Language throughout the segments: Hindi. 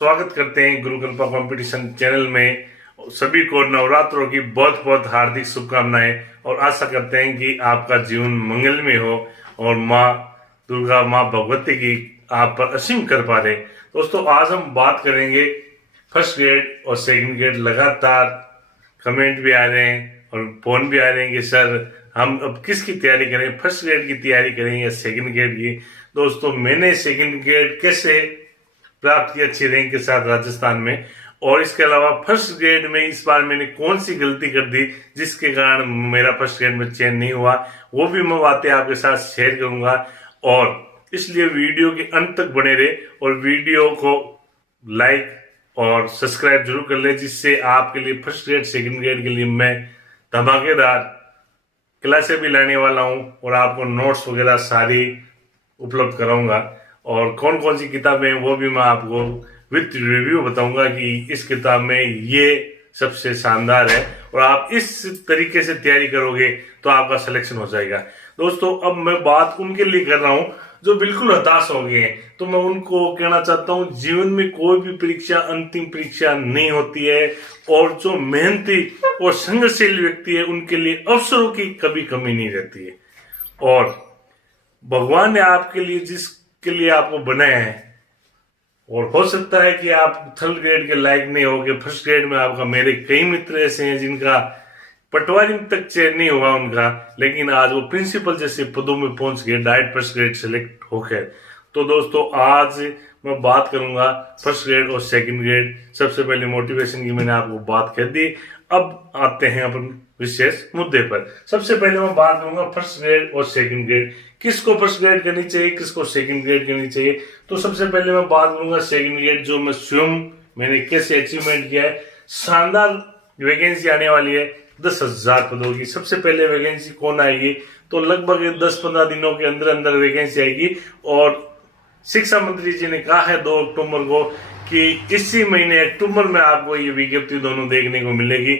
स्वागत करते हैं गुरुकृपा कंपटीशन चैनल में। सभी को नवरात्रों की बहुत बहुत हार्दिक शुभकामनाएं और आशा करते हैं कि आपका जीवन मंगलमय हो और माँ दुर्गा, माँ भगवती की आप पर असीम कृपा रहे। दोस्तों, आज हम बात करेंगे फर्स्ट ग्रेड और सेकंड ग्रेड। लगातार कमेंट भी आ रहे हैं और फोन भी आ रहे हैं कि सर हम अब किसकी तैयारी करें, फर्स्ट ग्रेड की तैयारी करें या सेकंड ग्रेड की। दोस्तों, मैंने सेकंड ग्रेड कैसे प्राप्त की अच्छी रैंक के साथ राजस्थान में, और इसके अलावा फर्स्ट ग्रेड में इस बार मैंने कौन सी गलती कर दी जिसके कारण मेरा फर्स्ट ग्रेड में चयन नहीं हुआ, वो भी मैं बातें आपके साथ शेयर करूंगा। और इसलिए वीडियो के अंत तक बने रहे और वीडियो को लाइक और सब्सक्राइब जरूर कर ले, जिससे आपके लिए फर्स्ट ग्रेड सेकंड ग्रेड के लिए मैं धमाकेदार क्लासें भी लाने वाला हूं और आपको नोट्स वगैरह सारी उपलब्ध कराऊंगा। और कौन कौन सी किताबें हैं वो भी मैं आपको विद रिव्यू बताऊंगा कि इस किताब में ये सबसे शानदार है और आप इस तरीके से तैयारी करोगे तो आपका सिलेक्शन हो जाएगा। दोस्तों, अब मैं बात उनके लिए कर रहा हूं जो बिल्कुल हताश हो गए हैं। तो मैं उनको कहना चाहता हूं, जीवन में कोई भी परीक्षा अंतिम परीक्षा नहीं होती है और जो मेहनती और संघर्षशील व्यक्ति है उनके लिए अवसरों की कभी कमी नहीं रहती है। और भगवान ने आपके लिए जिसके लिए आपको बनाया है, और हो सकता है कि आप थर्ड ग्रेड के लायक नहीं होगे, फर्स्ट ग्रेड में आपका, मेरे कई मित्र ऐसे हैं जिनका पटवारी तक चयन नहीं हुआ उनका, लेकिन आज वो प्रिंसिपल जैसे पदों में पहुंच गए, डायरेक्ट फर्स्ट ग्रेड सेलेक्ट होकर। तो दोस्तों, आज मैं बात करूंगा फर्स्ट ग्रेड और सेकंड ग्रेड। सबसे पहले मोटिवेशन की मैंने आपको बात कर दी। अब आते हैं अपन विशेष मुद्दे पर। सबसे पहले मैं बात करूंगा फर्स्ट ग्रेड और सेकंड ग्रेड, किसको फर्स्ट ग्रेड करनी चाहिए, किसको सेकंड ग्रेड करनी चाहिए। तो सबसे पहले मैं बात करूंगा सेकंड ग्रेड, जो मैं स्वयं मैंने कैसे अचीवमेंट किया है। शानदार वैकेंसी आने वाली है 10,000 पदों की। सबसे पहले वैकेंसी कौन आएगी, तो लगभग 10-15 दिनों के अंदर अंदर वैकेंसी आएगी। और शिक्षा मंत्री जी ने कहा है 2 अक्टूबर को कि इसी महीने अक्टूबर में आपको ये विज्ञप्ति दोनों देखने को मिलेगी।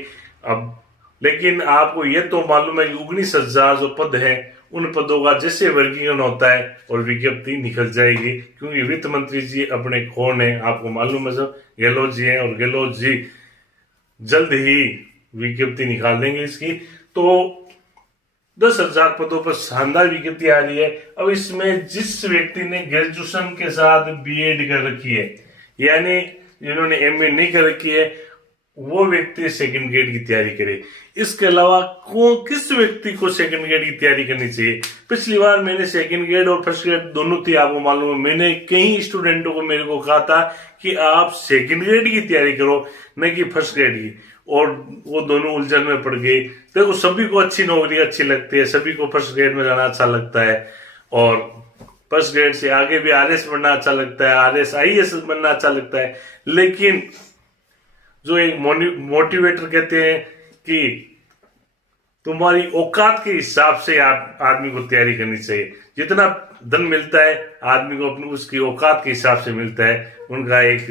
अब लेकिन आपको ये तो मालूम है कि 19,000 जो पद है उन पदों का जैसे वर्गीकरण होता है और विज्ञप्ति निकल जाएगी, क्योंकि वित्त मंत्री जी अपने कौन है आपको मालूम है, सब गहलोत जी हैं और गहलोत जी जल्द ही विज्ञप्ति निकाल देंगे इसकी। तो 10,000 पदों पर शानदार विज्ञप्ति आ रही है। अब इसमें जिस व्यक्ति ने ग्रेजुएशन के साथ बीएड कर रखी है, यानी जिन्होंने एमए नहीं कर रखी है, वो व्यक्ति सेकंड ग्रेड की तैयारी करे। इसके अलावा किस व्यक्ति को सेकंड ग्रेड की तैयारी करनी चाहिए। पिछली बार मैंने सेकंड ग्रेड और फर्स्ट ग्रेड दोनों थी, आपको मालूम है। मैंने कई स्टूडेंटों को मेरे को कहा था कि आप सेकंड ग्रेड की तैयारी करो, न कि फर्स्ट ग्रेड की, और वो दोनों उलझन में पड़ गए। देखो, सभी को अच्छी नौकरी अच्छी लगती है, सभी को फर्स्ट ग्रेड में जाना अच्छा लगता है और फर्स्ट ग्रेड से आगे भी आरएस बनना अच्छा लगता है, आरएस आईएएस बनना अच्छा लगता है। लेकिन जो एक मोटिवेटर कहते हैं कि तुम्हारी औकात के हिसाब से आदमी को तैयारी करनी चाहिए। जितना धन मिलता है आदमी को अपनी उसकी औकात के हिसाब से मिलता है। उनका एक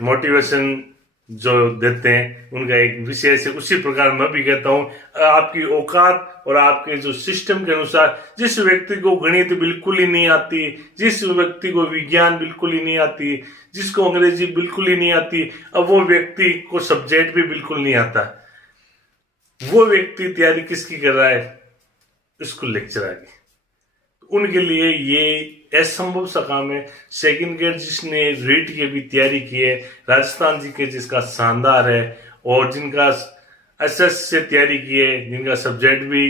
मोटिवेशन जो देते हैं उनका एक विशेष है। उसी प्रकार मैं भी कहता हूं, आपकी औकात और आपके जो सिस्टम के अनुसार, जिस व्यक्ति को गणित बिल्कुल ही नहीं आती, जिस व्यक्ति को विज्ञान बिल्कुल ही नहीं आती, जिसको अंग्रेजी बिल्कुल ही नहीं आती, अब वो व्यक्ति को सब्जेक्ट भी बिल्कुल नहीं आता, वो व्यक्ति तैयारी किसकी कर रहा है, स्कूल लेक्चरर की। उनके लिए ये असंभव सा काम है। सेकंड ग्रेड जिसने रीट की भी तैयारी की है, राजस्थान जी के जिसका शानदार है, और जिनका एसएस से तैयारी की है, जिनका सब्जेक्ट भी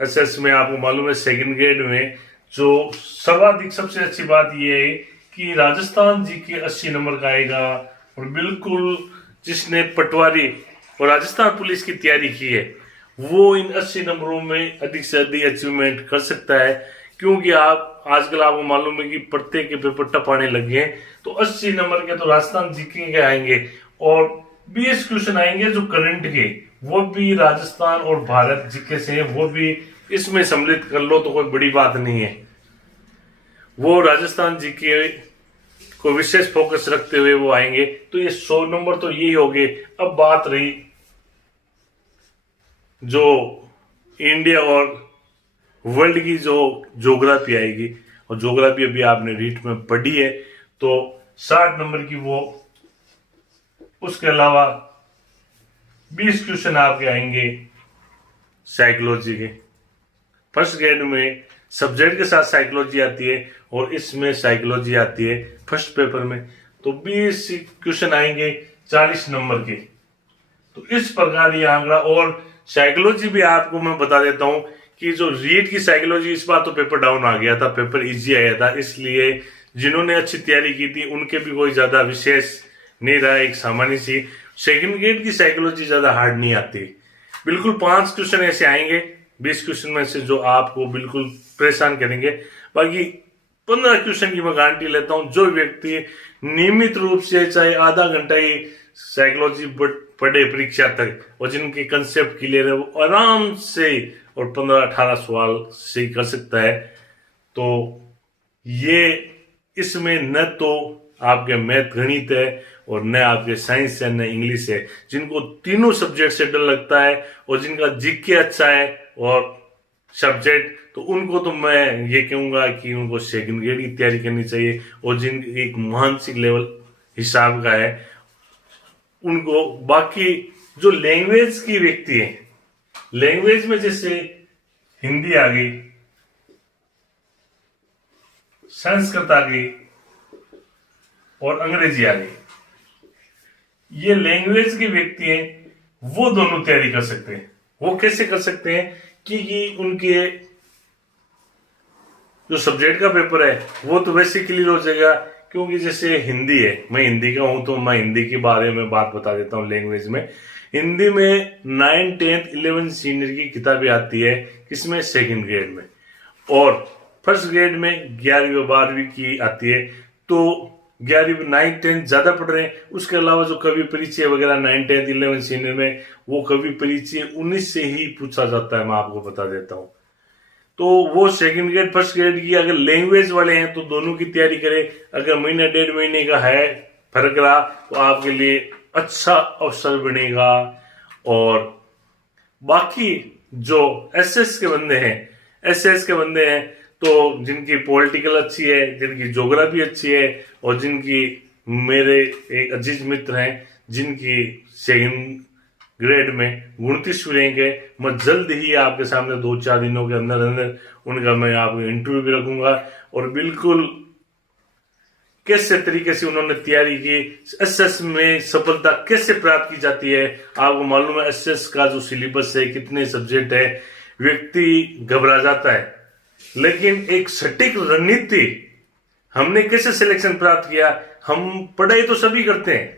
एसएस में आपको मालूम है सेकंड ग्रेड में जो सर्वाधिक सबसे अच्छी बात यह है कि राजस्थान जी के 80 नंबर का आएगा। और बिल्कुल जिसने पटवारी और राजस्थान पुलिस की तैयारी की है वो इन 80 नंबरों में अधिक से अधिक अचीवमेंट कर सकता है, क्योंकि आप आजकल आपको मालूम है कि प्रत्येक के पेपर टफ आने लगे हैं। तो 80 नंबर के तो राजस्थान जीके के आएंगे और 20 क्वेश्चन आएंगे जो करंट के, वो भी राजस्थान और भारत जीके से है, वो भी इसमें सम्मिलित कर लो तो कोई बड़ी बात नहीं है। वो राजस्थान जीके को विशेष फोकस रखते हुए वो आएंगे। तो ये 100 नंबर तो यही हो गए। अब बात रही जो इंडिया और वर्ल्ड की जो ज्योग्राफी आएगी, और ज्योग्राफी अभी आपने रीट में पढ़ी है, तो 60 नंबर की वो। उसके अलावा 20 क्वेश्चन आपके आएंगे साइकोलॉजी के। फर्स्ट ग्रेड में सब्जेक्ट के साथ साइकोलॉजी आती है और इसमें साइकोलॉजी आती है फर्स्ट पेपर में। तो 20 क्वेश्चन आएंगे 40 नंबर के। तो इस प्रकार ये आंकड़ा। और साइकोलॉजी भी आपको मैं बता देता हूं कि जो रीट की साइकोलॉजी, इस बार तो पेपर डाउन आ गया था, पेपर इजी आया था, इसलिए जिन्होंने अच्छी तैयारी की थी उनके भी कोई ज्यादा विशेष नहीं रहा, एक सामान्य सी। सेकंड ग्रेड की साइकोलॉजी ज्यादा हार्ड नहीं आती। बिल्कुल 5 क्वेश्चन ऐसे आएंगे 20 क्वेश्चन में से जो आपको बिल्कुल परेशान करेंगे। बाकी 15 क्वेश्चन की मैं गारंटी लेता हूं, जो व्यक्ति नियमित रूप से चाहे आधा घंटा ही साइकोलॉजी पढ़े परीक्षा तक और जिनके कंसेप्ट क्लियर है, वो आराम से और 15-18 सवाल से कर सकता है। तो ये इसमें न तो आपके मैथ गणित है और न आपके साइंस है, न इंग्लिश है। जिनको तीनों सब्जेक्ट से डर लगता है और जिनका जीके अच्छा है और सब्जेक्ट, तो उनको तो मैं ये कहूंगा कि उनको सेकंड ग्रेड की तैयारी करनी चाहिए। और जिन एक मानसिक लेवल हिसाब का है उनको। बाकी जो लैंग्वेज की व्यक्ति है, लैंग्वेज में जैसे हिंदी आ गई, संस्कृत आ गई और अंग्रेजी आ गई, ये लैंग्वेज के व्यक्ति हैं, वो दोनों तैयारी कर सकते हैं। वो कैसे कर सकते हैं कि उनके जो सब्जेक्ट का पेपर है वो तो वैसे क्लियर हो जाएगा। क्योंकि जैसे हिंदी है, मैं हिंदी का हूं तो मैं हिंदी के बारे में बात बता देता हूं। लैंग्वेज में हिंदी में 9, 10, 11 सीनियर की किताबें आती है, किसमें? सेकंड ग्रेड में। और फर्स्ट ग्रेड में 11वीं और 12वीं की आती है। तो 11वीं 9, 10 ज्यादा पढ़ रहे हैं। उसके अलावा जो कवि परिचय वगैरह 9, 10, 11 सीनियर में, वो कवि परिचय 19 से ही पूछा जाता है, मैं आपको बता देता हूं। तो वो सेकंड ग्रेड फर्स्ट ग्रेड की अगर लैंग्वेज वाले हैं तो दोनों की तैयारी करें। अगर महीना 1.5 महीने का है फर्क रहा तो आपके लिए अच्छा अवसर बनेगा। और बाकी जो एसएस के बंदे हैं तो जिनकी पॉलिटिकल अच्छी है, जिनकी ज्योग्राफी अच्छी है और जिनकी, मेरे एक अजीज मित्र हैं जिनकी सेकंड ग्रेड में 29 रैंक है, मैं जल्द ही आपके सामने 2-4 दिनों के अंदर उनका मैं आपको इंटरव्यू भी रखूंगा। और बिल्कुल कैसे तरीके से उन्होंने तैयारी की, एसएस में सफलता कैसे प्राप्त की जाती है। आपको मालूम है एसएस का जो सिलेबस है, कितने सब्जेक्ट है, व्यक्ति घबरा जाता है। लेकिन एक सटीक रणनीति हमने कैसे सिलेक्शन प्राप्त किया। हम पढ़ाई तो सभी करते हैं,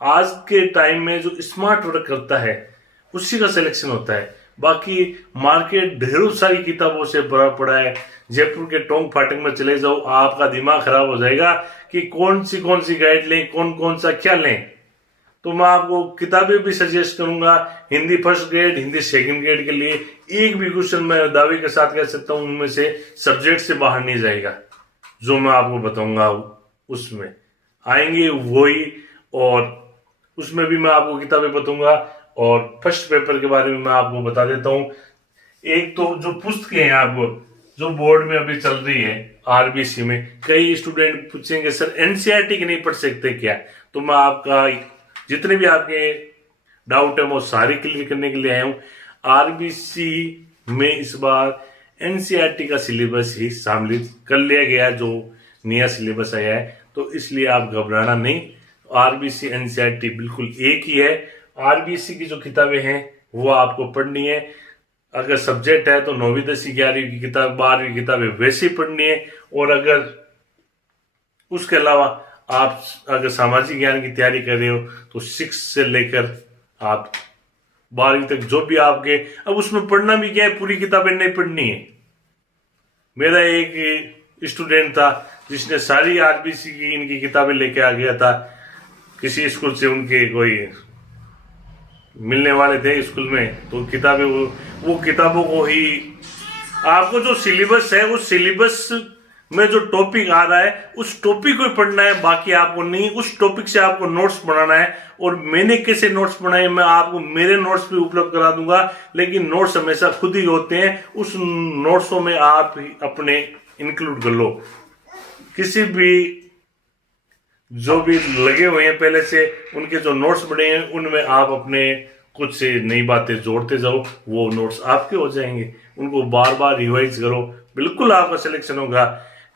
आज के टाइम में जो स्मार्ट वर्क करता है उसी का सिलेक्शन होता है। बाकी मार्केट ढेरों सारी किताबों से भरा पड़ा है। जयपुर के टोंक फाटक में चले जाओ, आपका दिमाग खराब हो जाएगा कि कौन सी गाइड लें, कौन सा क्या लें। तो मैं आपको किताबें भी सजेस्ट करूंगा Hindi first grade, Hindi second grade के लिए। एक भी क्वेश्चन मैं दावे के साथ कह सकता हूं उनमें से सब्जेक्ट से बाहर नहीं जाएगा। जो मैं आपको बताऊंगा उसमें आएंगे वही, और उसमें भी मैं आपको किताबें बताऊंगा। और फर्स्ट पेपर के बारे में मैं आपको बता देता हूं। एक तो जो पुस्तकें हैं आपको जो बोर्ड में अभी चल रही है आरबीसी में, कई स्टूडेंट पूछेंगे सर एनसीईआरटी की नहीं पढ़ सकते क्या? तो मैं आपका जितने भी आपके डाउट है वो सारे क्लियर करने के लिए आया हूं। आरबीसी में इस बार एनसीईआरटी का सिलेबस ही शामिल कर लिया गया, जो नया सिलेबस आया है। तो इसलिए आप घबराना नहीं, आरबीसी एनसीईआरटी बिल्कुल एक ही है। आरबीसी की जो किताबें हैं वो आपको पढ़नी है। अगर सब्जेक्ट है तो 9वीं 10वीं 11वीं की किताब, 12वीं किताबें वैसे ही पढ़नी है। और अगर उसके अलावा आप अगर सामाजिक ज्ञान की तैयारी कर रहे हो तो 6 से लेकर आप 12वीं तक जो भी आपके, अब उसमें पढ़ना भी क्या है, पूरी किताबें नहीं पढ़नी है। मेरा एक स्टूडेंट था जिसने सारी आरबीसी की इनकी किताबें लेके आ गया था। किसी स्कूल से उनके कोई मिलने वाले थे स्कूल में, तो किताबें वो किताबों को ही, आपको जो सिलेबस है उस सिलेबस में जो टॉपिक आ रहा है उस टॉपिक को पढ़ना है, बाकी आपको नहीं। उस टॉपिक से आपको नोट्स बनाना है। और मैंने कैसे नोट्स बनाए मैं आपको मेरे नोट्स भी उपलब्ध करा दूंगा, लेकिन नोट्स हमेशा खुद ही होते हैं। उस नोट्सों में आप अपने इंक्लूड कर लो। किसी भी जो भी लगे हुए हैं पहले से, उनके जो नोट्स बने हैं उनमें आप अपने कुछ नई बातें जोड़ते जाओ, वो नोट्स आपके हो जाएंगे। उनको बार बार रिवाइज करो, बिल्कुल आपका सिलेक्शन होगा।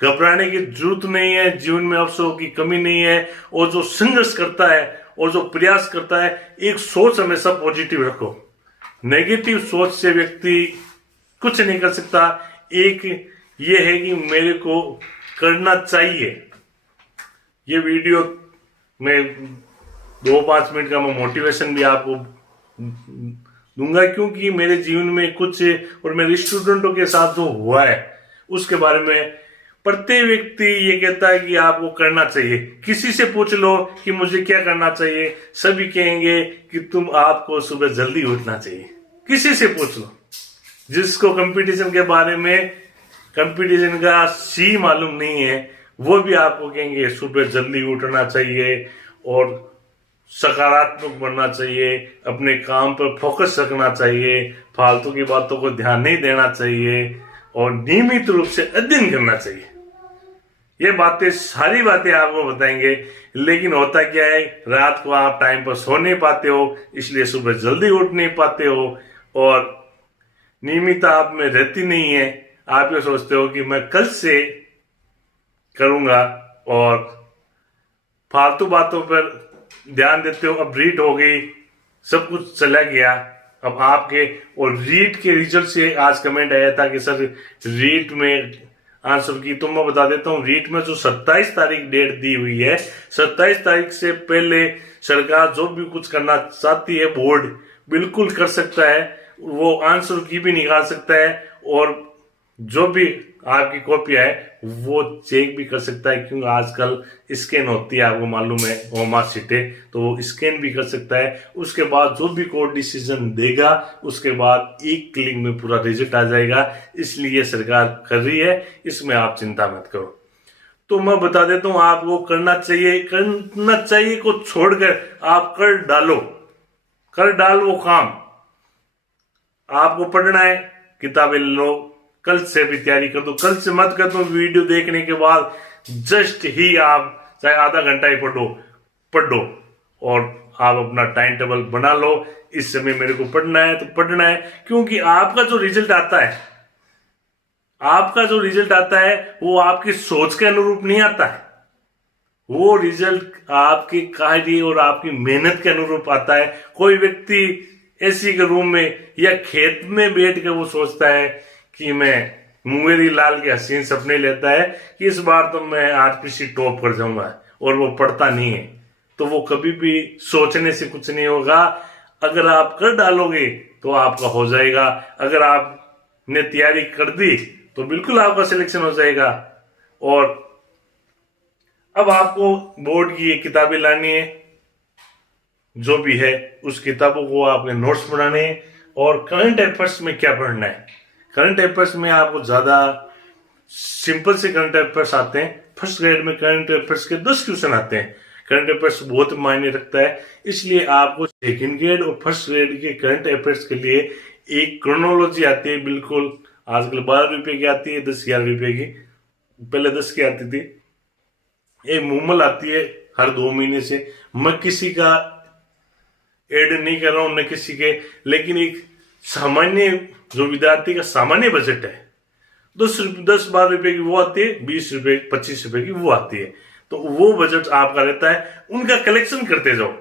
घबराने की जरूरत नहीं है, जीवन में अवसरों की कमी नहीं है। और जो संघर्ष करता है और जो प्रयास करता है, एक सोच हमेशा पॉजिटिव रखो। नेगेटिव सोच से व्यक्ति कुछ नहीं कर सकता। एक ये है कि मेरे को करना चाहिए। ये वीडियो में 2-5 मिनट का मैं मोटिवेशन भी आपको दूंगा, क्योंकि मेरे जीवन में कुछ और मेरे स्टूडेंटों के साथ जो हुआ है उसके बारे में प्रत्येक व्यक्ति ये कहता है कि आपको करना चाहिए। किसी से पूछ लो कि मुझे क्या करना चाहिए, सभी कहेंगे कि आपको सुबह जल्दी उठना चाहिए। किसी से पूछ लो, जिसको कंपटीशन के बारे में, कंपटीशन का सी मालूम नहीं है, वो भी आपको कहेंगे सुबह जल्दी उठना चाहिए और सकारात्मक बनना चाहिए, अपने काम पर फोकस रखना चाहिए, फालतू की बातों को ध्यान नहीं देना चाहिए और नियमित रूप से अध्ययन करना चाहिए। ये बातें, सारी बातें आपको बताएंगे। लेकिन होता क्या है, रात को आप टाइम पर सो नहीं पाते हो, इसलिए सुबह जल्दी उठ नहीं पाते हो और नियमितता आप में रहती नहीं है। आप ये सोचते हो कि मैं कल से करूंगा और फालतू बातों पर ध्यान देते हो। अब रीट हो गई, सब कुछ चला गया अब आपके। और रीट के रिजल्ट से आज कमेंट आया था कि सर रीट में आंसर की, तो मैं बता देता हूँ, रीट में जो 27 तारीख डेट दी हुई है, 27 तारीख से पहले सरकार जो भी कुछ करना चाहती है, बोर्ड बिल्कुल कर सकता है। वो आंसर की भी निकाल सकता है और जो भी आपकी कॉपी है वो चेक भी कर सकता है, क्योंकि आजकल स्कैन होती है, आपको मालूम है, वो मार्कशीट है, तो वो स्कैन भी कर सकता है। उसके बाद जो भी कोर्ट डिसीजन देगा, उसके बाद एक क्लिक में पूरा रिजल्ट आ जाएगा। इसलिए सरकार कर रही है, इसमें आप चिंता मत करो। तो मैं बता देता हूँ, आपको करना चाहिए को छोड़कर आप कर डालो काम। आपको पढ़ना है, किताबें लो, कल से भी तैयारी कर दो। कल से मत कर दो, वीडियो देखने के बाद जस्ट ही आप चाहे आधा घंटा ही पढ़ो और आप अपना टाइम टेबल बना लो। इस समय मेरे को पढ़ना है तो पढ़ना है, क्योंकि आपका जो रिजल्ट आता है वो आपकी सोच के अनुरूप नहीं आता है। वो रिजल्ट आपके कार्य और आपकी मेहनत के अनुरूप आता है। कोई व्यक्ति एसी के रूम में या खेत में बैठ कर वो सोचता है कि मैं मुंगेरी लाल के हसीन सपने लेता है कि इस बार तो मैं आरपीसी टॉप कर जाऊंगा, और वो पढ़ता नहीं है, तो वो कभी भी सोचने से कुछ नहीं होगा। अगर आप कर डालोगे तो आपका हो जाएगा। अगर आपने तैयारी कर दी तो बिल्कुल आपका सिलेक्शन हो जाएगा। और अब आपको बोर्ड की ये किताबें लानी है, जो भी है उस किताबों को आपने नोट्स बनाने हैं। और करंट अफेयर्स में क्या पढ़ना है, करंट अफेयर्स में आपको ज्यादा सिंपल से करंट अफेयर्स आते हैं। फर्स्ट ग्रेड में करंट अफेयर्स के 10 क्वेश्चन आते हैं। करंट अफेयर्स बहुत मायने रखता है, इसलिए आपको सेकंड ग्रेड और फर्स्ट ग्रेड के करंट अफेयर्स के लिए एक क्रोनोलॉजी आती है। बिल्कुल आजकल 12 रुपए की आती है, 10-11 रुपए की, पहले 10 की आती थी। एक मूमल आती है हर 2 महीने से। मैं किसी का एड नहीं कर रहा हूं, न किसी के, लेकिन एक सामान्य जो विद्यार्थी का सामान्य बजट है, 10-12 रुपए की वो आती है, 20 रुपए 25 रुपए की वो आती है। तो वो बजट आपका रहता है, उनका कलेक्शन करते जाओ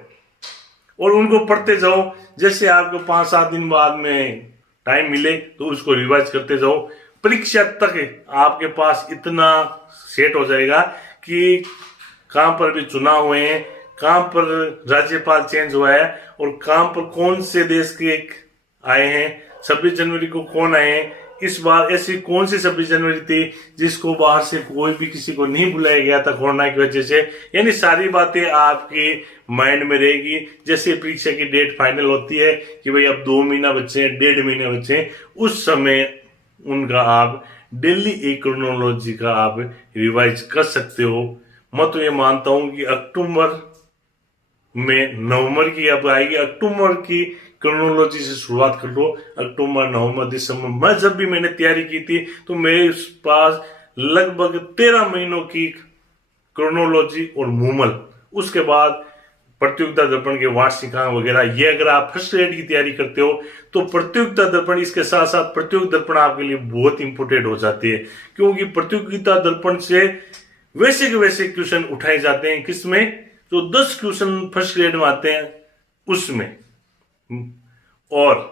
और उनको पढ़ते जाओ। जैसे आपको 5-7 दिन बाद में टाइम मिले तो उसको रिवाइज करते जाओ। परीक्षा तक आपके पास इतना सेट हो जाएगा कि काम पर भी चुनाव हुए हैं, काम पर राज्यपाल चेंज हुआ है और काम पर कौन से देश के आए हैं, 26 जनवरी को कौन आए हैं, इस बार ऐसी कौन सी 26 जनवरी थी जिसको बाहर से कोई भी किसी को नहीं बुलाया गया था कोरोना की वजह से। यानी सारी बातें आपके माइंड में रहेगी। जैसे परीक्षा की डेट फाइनल होती है कि भाई अब 2 महीना बचे हैं, 1.5 महीने बचे हैं, उस समय उनका आप डेली एक क्रोनोलॉजी का आप रिवाइज कर सकते हो। मैं तो ये मानता हूं कि अक्टूबर में नवंबर की अब आएगी, अक्टूबर की क्रोनोलॉजी से शुरुआत कर लो। अक्टूबर, नवंबर, दिसंबर, मैं जब भी मैंने तैयारी की थी तो मेरे पास लगभग 13 महीनों की क्रोनोलॉजी और मूमल। उसके बाद प्रतियोगिता दर्पण के वार्षिकांक वगैरह। ये अगर आप फर्स्ट ग्रेड की तैयारी करते हो तो प्रतियोगिता दर्पण, इसके साथ साथ प्रतियोगिता दर्पण आपके लिए बहुत इंपोर्टेंट हो जाती है, क्योंकि प्रतियोगिता दर्पण से वैसे के वैसे क्वेश्चन उठाए जाते हैं। किसमें? जो 10 क्वेश्चन फर्स्ट ग्रेड में आते हैं उसमें, और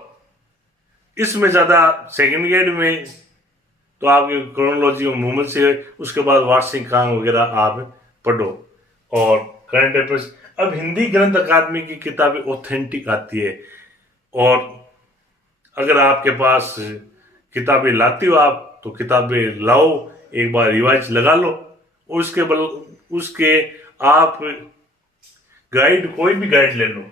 इसमें ज्यादा सेकंड ग्रेड में तो आपके क्रोनोलॉजी और मूवमेंट से, उसके बाद वार्षिकांक वगैरह आप पढ़ो और करंट अफेयर्स। अब हिंदी ग्रंथ अकादमी की किताबें ऑथेंटिक आती है, और अगर आपके पास किताबें लाती हो आप तो किताबें लाओ, एक बार रिवाइज लगा लो, और उसके आप गाइड, कोई भी गाइड ले लो।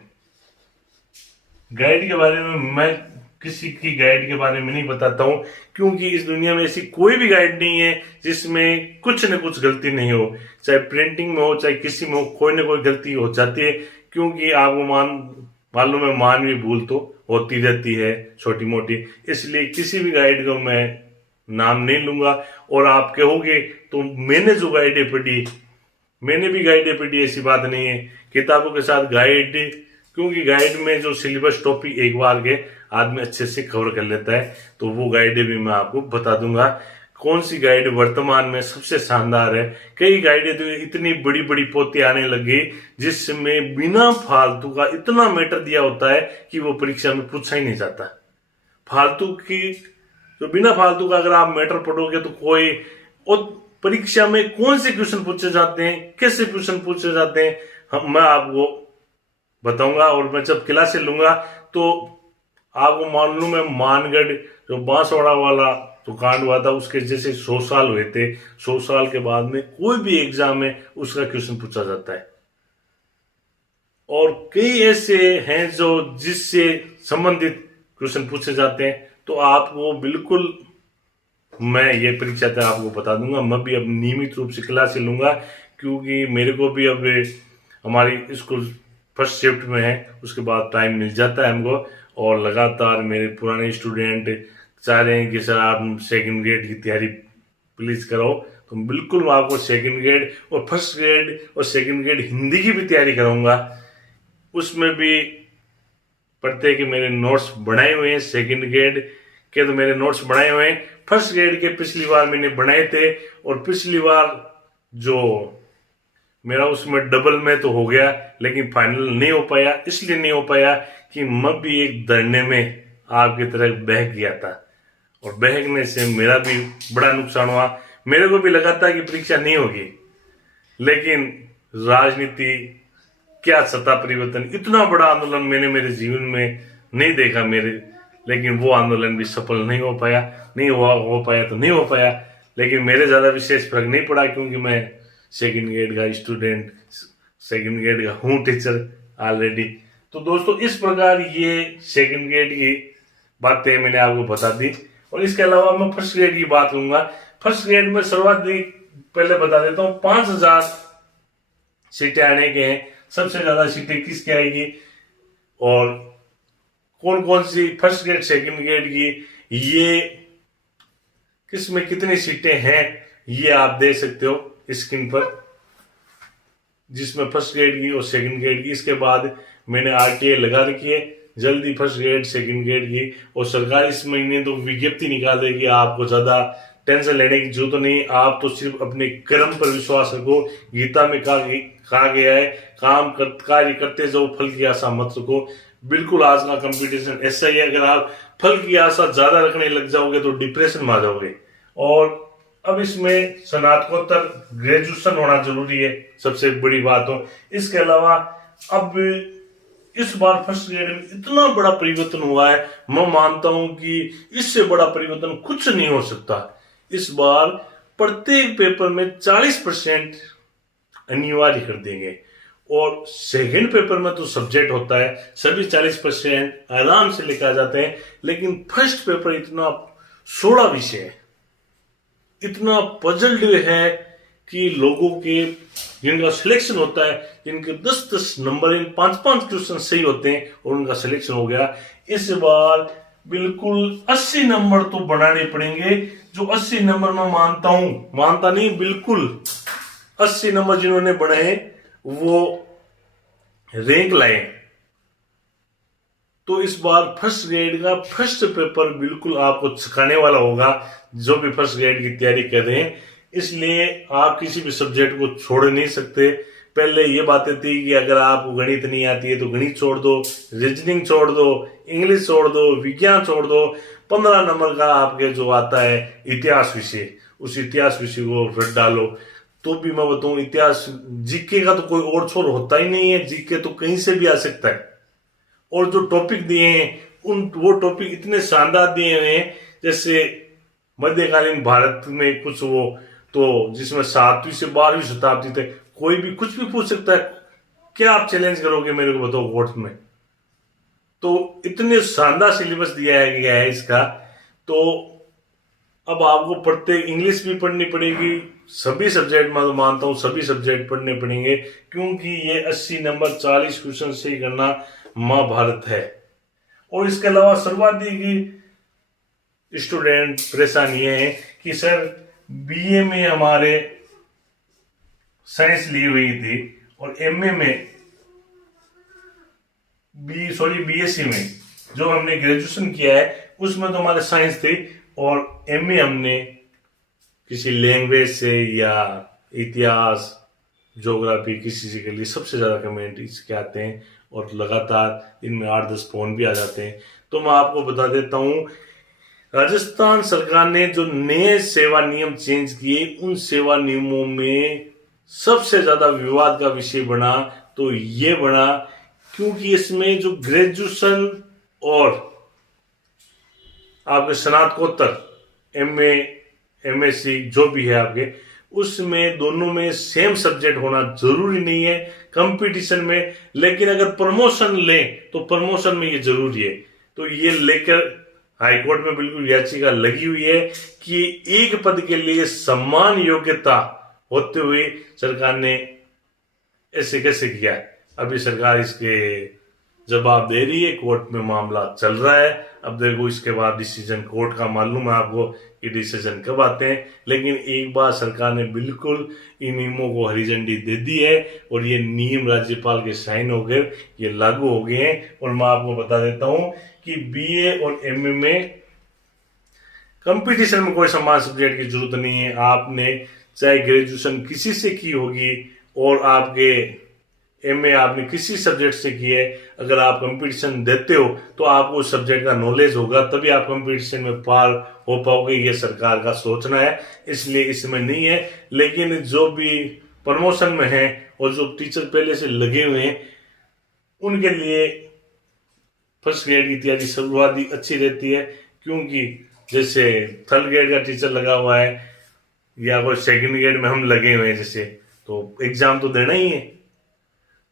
गाइड के बारे में मैं किसी की गाइड के बारे में नहीं बताता हूं, क्योंकि इस दुनिया में ऐसी कोई भी गाइड नहीं है जिसमें कुछ न कुछ गलती नहीं हो। चाहे प्रिंटिंग में हो, चाहे किसी में हो, कोई ना कोई गलती हो जाती है, क्योंकि आपको मालूम है मानवीय भूल तो होती रहती है छोटी मोटी। इसलिए किसी भी गाइड को मैं नाम नहीं लूंगा, और आप कहोगे तो मैंने जो गाइडें पढ़ी, मैंने भी गाइडें पढ़ी, ऐसी बात नहीं है। किताबों के साथ गाइड, क्योंकि गाइड में जो सिलेबस टॉपिक एक बार के आदमी अच्छे से कवर कर लेता है, तो वो गाइडें भी मैं आपको बता दूंगा कौन सी गाइड वर्तमान में सबसे शानदार है। कई गाइडें तो इतनी बड़ी बड़ी पोती आने लगी जिसमें बिना फालतू का इतना मैटर दिया होता है कि वो परीक्षा में पूछा ही नहीं जाता। फालतू की, तो बिना फालतू का अगर आप मैटर पढ़ोगे तो कोई, और परीक्षा में कौन से क्वेश्चन पूछे जाते हैं, कैसे क्वेश्चन पूछे जाते हैं, मैं आपको बताऊंगा। और मैं जब क्लास से लूंगा तो आपको मालूम है मानगढ़ जो बांसवाड़ा वाला तो कांड हुआ था, उसके जैसे 100 साल हुए थे। 100 साल के बाद में कोई भी एग्जाम में उसका क्वेश्चन पूछा जाता है, और कई ऐसे हैं जो जिससे संबंधित क्वेश्चन पूछे जाते हैं। तो आपको बिल्कुल मैं ये परीक्षा तक आपको बता दूंगा। मैं भी अब नियमित रूप से क्लास से लूंगा, क्योंकि मेरे को भी अब हमारी स्कूल फर्स्ट शिफ्ट में है, उसके बाद टाइम मिल जाता है हमको, और लगातार मेरे पुराने स्टूडेंट चाह रहे हैं कि सर आप सेकंड ग्रेड की तैयारी प्लीज कराओ। तो बिल्कुल मैं आपको सेकंड ग्रेड और फर्स्ट ग्रेड और सेकंड ग्रेड हिंदी की भी तैयारी कराऊंगा। उसमें भी प्रत्येक मेरे नोट्स बनाए हुए हैं। सेकंड ग्रेड के तो मेरे नोट्स बनाए हुए हैं, फर्स्ट ग्रेड के पिछली बार मैंने बनाए थे, और पिछली बार जो मेरा उसमें डबल में तो हो गया, लेकिन फाइनल नहीं हो पाया। इसलिए नहीं हो पाया कि मैं भी एक धरने में आपकी तरह बह गया था, और बहने से मेरा भी बड़ा नुकसान हुआ। मेरे को भी लगा था कि परीक्षा नहीं होगी, लेकिन राजनीति, क्या सत्ता परिवर्तन, इतना बड़ा आंदोलन मैंने मेरे जीवन में नहीं देखा मेरे, लेकिन वो आंदोलन भी सफल नहीं हो पाया। नहीं हो पाया तो नहीं हो पाया, लेकिन मेरे ज्यादा विशेष फर्क नहीं पड़ा, क्योंकि मैं सेकंड ग्रेड का स्टूडेंट, सेकंड ग्रेड का हूँ टीचर ऑलरेडी। तो दोस्तों इस प्रकार ये सेकंड ग्रेड की बातें मैंने आपको बता दी, और इसके अलावा मैं फर्स्ट ग्रेड की बात करूंगा। फर्स्ट ग्रेड में सर्वाधिक पहले बता देता हूँ 5000 सीटें आने के हैं। सबसे ज्यादा सीटें किसकी आएगी, और कौन कौन सी फर्स्ट ग्रेड सेकंड ग्रेड की, ये किसमें कितनी सीटें हैं, ये आप देख सकते हो स्क्रीन पर, जिसमें फर्स्ट ग्रेड की और सेकंड ग्रेड की। इसके बाद मैंने आरटीए लगा रखी है, जल्दी फर्स्ट ग्रेड सेकंड ग्रेड की, और सरकार इस महीने तो विज्ञप्ति निकाल देगी। आपको ज्यादा टेंशन लेने की जरूरत नहीं, आप तो सिर्फ अपने कर्म पर विश्वास रखो। गीता में कहा गया है, कार्य करते जाओ, फल की आशा मत रखो। बिल्कुल आज का कंपटीशन ऐसा ही है, अगर आप फल की आशा ज्यादा रखने लग जाओगे तो डिप्रेशन में आ जाओगे। और अब इसमें स्नातकोत्तर ग्रेजुएशन होना जरूरी है, सबसे बड़ी बात हो। इसके अलावा अब इस बार फर्स्ट ग्रेड में इतना बड़ा परिवर्तन हुआ है, मैं मानता हूं कि इससे बड़ा परिवर्तन कुछ नहीं हो सकता। इस बार प्रत्येक पेपर में 40% अनिवार्य कर देंगे, और सेकंड पेपर में तो सब्जेक्ट होता है, सभी 40% आराम से लेकर आ जाते हैं। लेकिन फर्स्ट पेपर इतना 16 विषय है, इतना पजल्ड है कि लोगों के जिनका सिलेक्शन होता है, जिनके 10-10 नंबर, इन 5-5 क्वेश्चन सही होते हैं और उनका सिलेक्शन हो गया। इस बार बिल्कुल 80 नंबर तो बनाने पड़ेंगे, जो 80 नंबर मैं मानता नहीं, बिल्कुल 80 नंबर जिन्होंने बनाए वो रैंक लाए। तो इस बार फर्स्ट ग्रेड का फर्स्ट पेपर बिल्कुल आपको सिखाने वाला होगा, जो भी फर्स्ट ग्रेड की तैयारी कर रहे हैं। इसलिए आप किसी भी सब्जेक्ट को छोड़ नहीं सकते। पहले ये बातें थी कि अगर आपको गणित नहीं आती है तो गणित छोड़ दो, रीजनिंग छोड़ दो, इंग्लिश छोड़ दो, विज्ञान छोड़ दो। 15 नंबर का आपके जो आता है इतिहास विषय, उस इतिहास विषय को रट डालो। तो भी मैं बताऊं, इतिहास जीके का तो कोई और छोर होता ही नहीं है, जीके तो कहीं से भी आ सकता है। और जो टॉपिक दिए हैं वो टॉपिक इतने शानदार दिए हुए हैं, जैसे मध्यकालीन भारत में कुछ वो तो जिसमें 7वीं से 12वीं शताब्दी तक कोई भी कुछ भी पूछ सकता है। क्या आप चैलेंज करोगे मेरे को, बताओ कोर्ट में? तो इतने शानदार सिलेबस दिया गया है इसका। तो अब आपको प्रत्येक इंग्लिश भी पढ़नी पड़ेगी, सभी सब्जेक्ट मैं तो मानता हूं सभी सब्जेक्ट पढ़ने पड़ेंगे, क्योंकि ये 80 नंबर 40 क्वेश्चन से ही करना महाभारत है। और इसके अलावा सर्वाधिक स्टूडेंट परेशान ये है कि सर बीए में हमारे साइंस ली हुई थी और एमए में बीएससी में जो हमने ग्रेजुएशन किया है उसमें तो हमारे साइंस थी, और एमए हमने किसी लैंग्वेज से या इतिहास ज्योग्राफी किसी से के लिए सबसे ज्यादा कमेंट इसके आते हैं, और लगातार इनमें 8-10 फोन भी आ जाते हैं। तो मैं आपको बता देता हूं, राजस्थान सरकार ने जो नए सेवा नियम चेंज किए उन सेवा नियमों में सबसे ज्यादा विवाद का विषय बना तो ये बना क्योंकि इसमें जो ग्रेजुएशन और आपके स्नातकोत्तर एमए एमएससी जो भी है आपके, उसमें दोनों में सेम सब्जेक्ट होना जरूरी नहीं है कंपटीशन में। लेकिन अगर प्रमोशन लें तो प्रमोशन में ये जरूरी है। तो ये लेकर हाईकोर्ट में बिल्कुल याचिका लगी हुई है कि एक पद के लिए समान योग्यता होते हुए सरकार ने ऐसे कैसे किया। अभी सरकार इसके जवाब दे रही है, कोर्ट में मामला चल रहा है। अब देखो इसके बाद डिसीजन कोर्ट का मालूम है आपको कि डिसीजन कब आते हैं। लेकिन एक बार सरकार ने बिल्कुल इन नियमों को हरी झंडी दे दी है और ये नियम राज्यपाल के साइन हो गए, ये लागू हो गए हैं। और मैं आपको बता देता हूं कि बीए और एमए में कंपटीशन में कोई समान सब्जेक्ट की जरूरत नहीं है। आपने चाहे ग्रेजुएशन किसी से की होगी और आपके एमए आपने किसी सब्जेक्ट से की है, अगर आप कंपटीशन देते हो तो आपको उस सब्जेक्ट का नॉलेज होगा, तभी आप कंपटीशन में पार हो पाओगे। ये सरकार का सोचना है, इसलिए इसमें नहीं है। लेकिन जो भी प्रमोशन में है और जो टीचर पहले से लगे हुए हैं उनके लिए फर्स्ट ग्रेड की तैयारी शुरुआती अच्छी रहती है, क्योंकि जैसे थर्ड ग्रेड का टीचर लगा हुआ है या कोई सेकंड ग्रेड में हम लगे हुए हैं जैसे, तो एग्जाम तो देना ही है।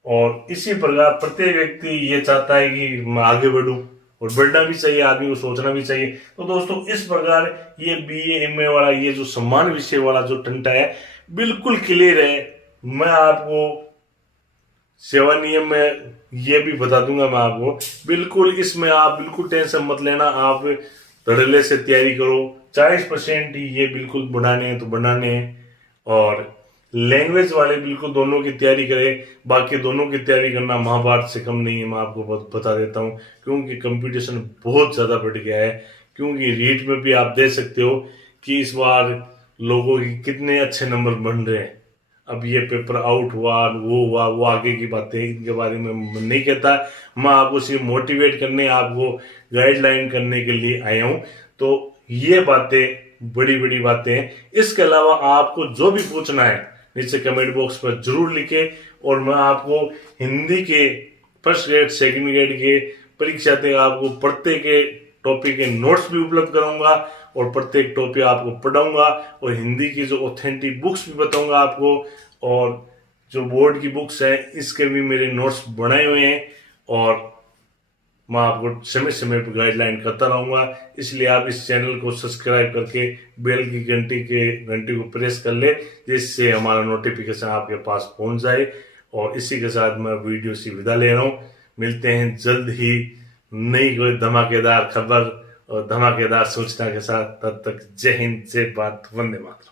और इसी प्रकार प्रत्येक व्यक्ति ये चाहता है कि मैं आगे बढ़ूं, और बढ़ना भी चाहिए, आदमी को सोचना भी चाहिए। तो दोस्तों इस प्रकार ये बीए एमए वाला ये जो समान विषय वाला जो टंटा है बिल्कुल क्लियर है। मैं आपको सेवा नियम में ये भी बता दूंगा, मैं आपको बिल्कुल इसमें आप बिल्कुल टेंशन मत लेना। आप धड़ल्ले से तैयारी करो, 40% ही ये बिल्कुल बनाने हैं तो बनाने हैं। और लैंग्वेज वाले बिल्कुल दोनों की तैयारी करें, बाकी दोनों की तैयारी करना महाभारत से कम नहीं है, मैं आपको बता देता हूं। क्योंकि कंपटीशन बहुत ज्यादा बढ़ गया है। क्योंकि रीट में भी आप देख सकते हो कि इस बार लोगों की कितने अच्छे नंबर बन रहे हैं। अब ये पेपर आउट हुआ वो आगे की बातें, इनके बारे में मैं नहीं कहता। मैं आपको सिर्फ मोटिवेट करने, आपको गाइडलाइन करने के लिए आया हूं। तो ये बातें बड़ी बड़ी बातें हैं। इसके अलावा आपको जो भी पूछना है नीचे कमेंट बॉक्स पर जरूर लिखे, और मैं आपको हिंदी के फर्स्ट ग्रेड सेकंड ग्रेड के परीक्षा तक आपको प्रत्येक टॉपिक के नोट्स भी उपलब्ध कराऊंगा और प्रत्येक टॉपिक आपको पढ़ाऊंगा, और हिंदी की जो ऑथेंटिक बुक्स भी बताऊंगा आपको, और जो बोर्ड की बुक्स हैं इसके भी मेरे नोट्स बनाए हुए हैं। और मैं आपको समय समय पर गाइडलाइन करता रहूंगा। इसलिए आप इस चैनल को सब्सक्राइब करके बेल की घंटी को प्रेस कर ले, जिससे हमारा नोटिफिकेशन आपके पास पहुंच जाए। और इसी के साथ मैं वीडियो से विदा ले रहा हूं। मिलते हैं जल्द ही नई कोई धमाकेदार खबर और धमाकेदार सूचना के साथ। तब तक जय हिंद, जय भारत, वंदे मातरम।